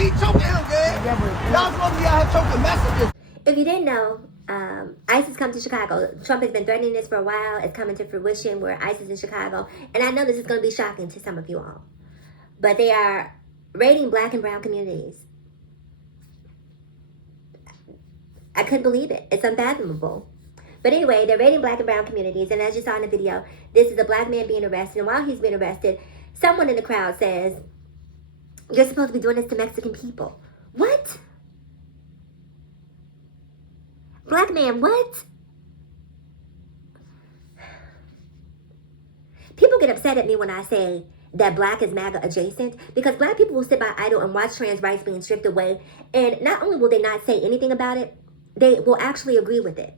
he choking him, man. Y'all supposed to be out here choking messages. If you didn't know, ICE has come to Chicago. Trump has been threatening this for a while. It's coming to fruition where ICE is in Chicago. And I know this is going to be shocking to some of you all. But they are raiding black and brown communities. I couldn't believe it. It's unfathomable. But anyway, they're raiding black and brown communities. And as you saw in the video, this is a black man being arrested. And while he's being arrested, someone in the crowd says, "You're supposed to be doing this to Mexican people." What? Black man, what? People get upset at me when I say that black is MAGA adjacent, because black people will sit by idle and watch trans rights being stripped away, and not only will they not say anything about it, they will actually agree with it.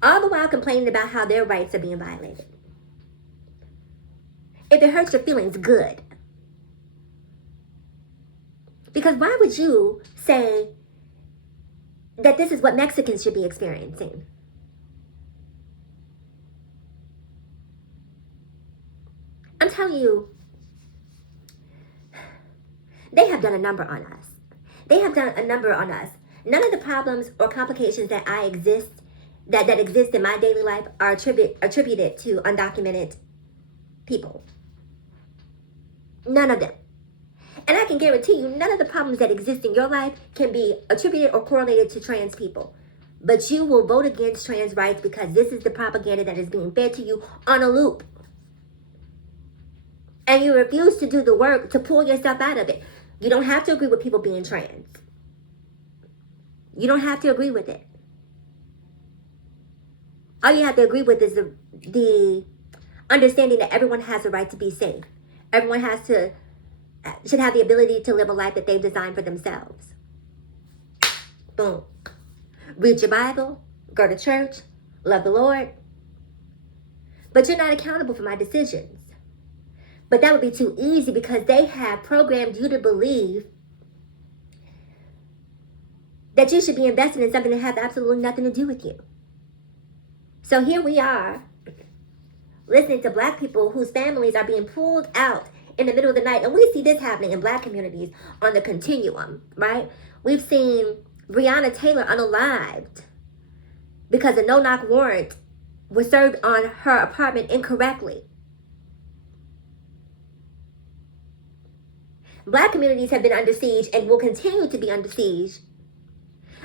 All the while complaining about how their rights are being violated. If it hurts your feelings, good. Because why would you say that this is what Mexicans should be experiencing? I'm telling you, they have done a number on us. They have done a number on us. None of the problems or complications that that exist in my daily life are attributed to undocumented people. None of them. And I can guarantee you, none of the problems that exist in your life can be attributed or correlated to trans people. But you will vote against trans rights because this is the propaganda that is being fed to you on a loop. And you refuse to do the work to pull yourself out of it. You don't have to agree with people being trans. You don't have to agree with it. All you have to agree with is the understanding that everyone has a right to be safe. Everyone should have the ability to live a life that they've designed for themselves. Boom. Read your Bible, go to church, love the Lord. But you're not accountable for my decisions. But that would be too easy because they have programmed you to believe that you should be invested in something that has absolutely nothing to do with you. So here we are, listening to black people whose families are being pulled out in the middle of the night. And we see this happening in black communities on the continuum, right? We've seen Breonna Taylor unalived because a no-knock warrant was served on her apartment incorrectly. Black communities have been under siege and will continue to be under siege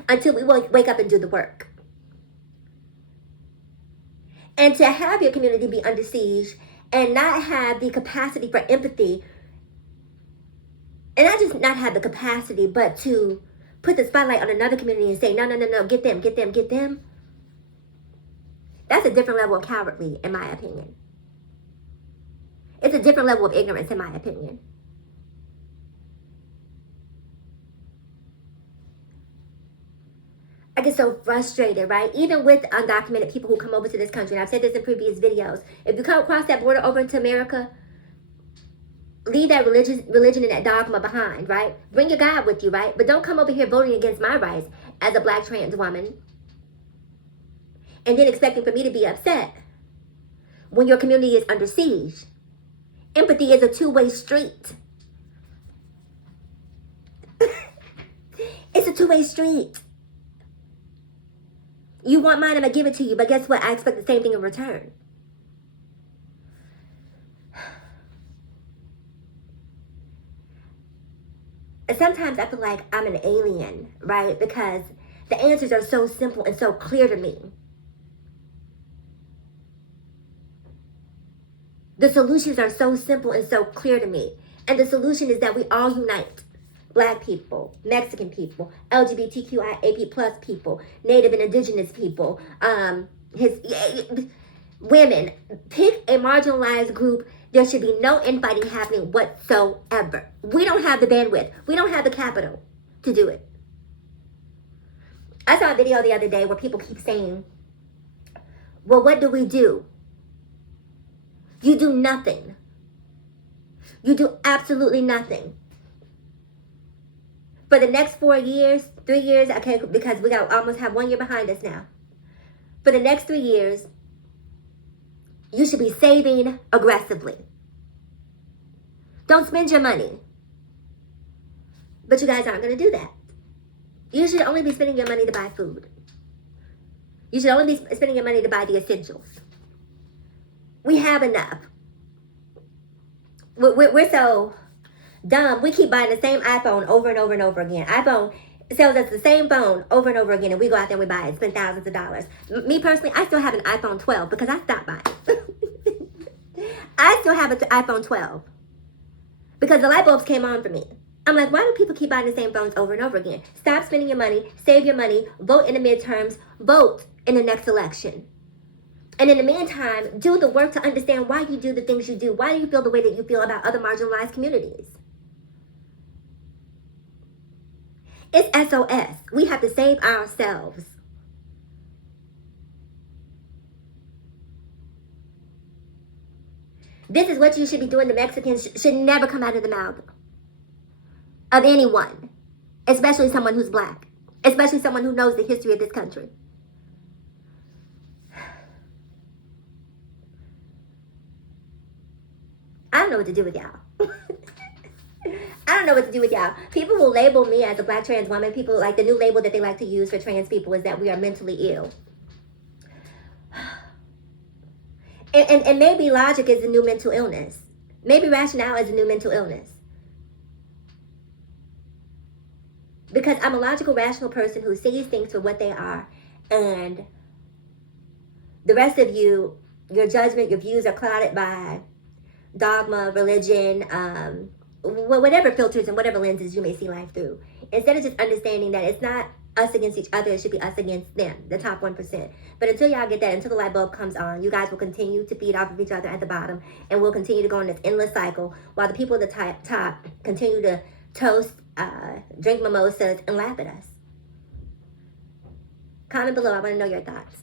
until we wake up and do the work. And to have your community be under siege and not have the capacity for empathy, and not just not have the capacity, but to put the spotlight on another community and say, no, get them. That's a different level of cowardly, in my opinion. It's a different level of ignorance, in my opinion. I get so frustrated, right? Even with undocumented people who come over to this country, and I've said this in previous videos, if you come across that border over into America, leave that religion and that dogma behind, right? Bring your God with you, right? But don't come over here voting against my rights as a black trans woman and then expecting for me to be upset when your community is under siege. Empathy is a two-way street. It's a two-way street. You want mine, I'm going to give it to you. But guess what? I expect the same thing in return. And sometimes I feel like I'm an alien, right? Because the answers are so simple and so clear to me. The solutions are so simple and so clear to me. And the solution is that we all unite. Black people, Mexican people, LGBTQIA plus people, Native and Indigenous people, women. Pick a marginalized group. There should be no infighting happening whatsoever. We don't have the bandwidth. We don't have the capital to do it. I saw a video the other day where people keep saying, well, what do we do? You do nothing. You do absolutely nothing. For the next 4 years, 3 years, okay, because we got almost have 1 year behind us now. For the next 3 years, you should be saving aggressively. Don't spend your money. But you guys aren't going to do that. You should only be spending your money to buy food. You should only be spending your money to buy the essentials. We have enough. We're so dumb. We keep buying the same iPhone over and over and over again. iPhone sells us the same phone over and over again, and we go out there and we buy it, spend thousands of dollars. Me personally, I still have an iPhone 12 because I stopped buying. I still have an iPhone 12 because the light bulbs came on for me. I'm like, why do people keep buying the same phones over and over again? Stop spending your money, save your money, vote in the midterms, vote in the next election. And in the meantime, do the work to understand why you do the things you do. Why do you feel the way that you feel about other marginalized communities? It's SOS. We have to save ourselves. This is what you should be doing. The Mexicans should never come out of the mouth of anyone, especially someone who's black, especially someone who knows the history of this country. I don't know what to do with y'all. I don't know what to do with y'all. People will label me as a black trans woman. People, like, the new label that they like to use for trans people is that we are mentally ill. And maybe logic is the new mental illness. Maybe rationale is the new mental illness. Because I'm a logical, rational person who sees things for what they are. And the rest of you, your judgment, your views are clouded by dogma, religion, whatever filters and whatever lenses you may see life through. Instead of just understanding that it's not us against each other, it should be us against them, the top 1%. But until y'all get that, until the light bulb comes on, you guys will continue to feed off of each other at the bottom, and we'll continue to go in this endless cycle while the people at the top continue to toast, drink mimosas, and laugh at us. Comment below. I want to know your thoughts.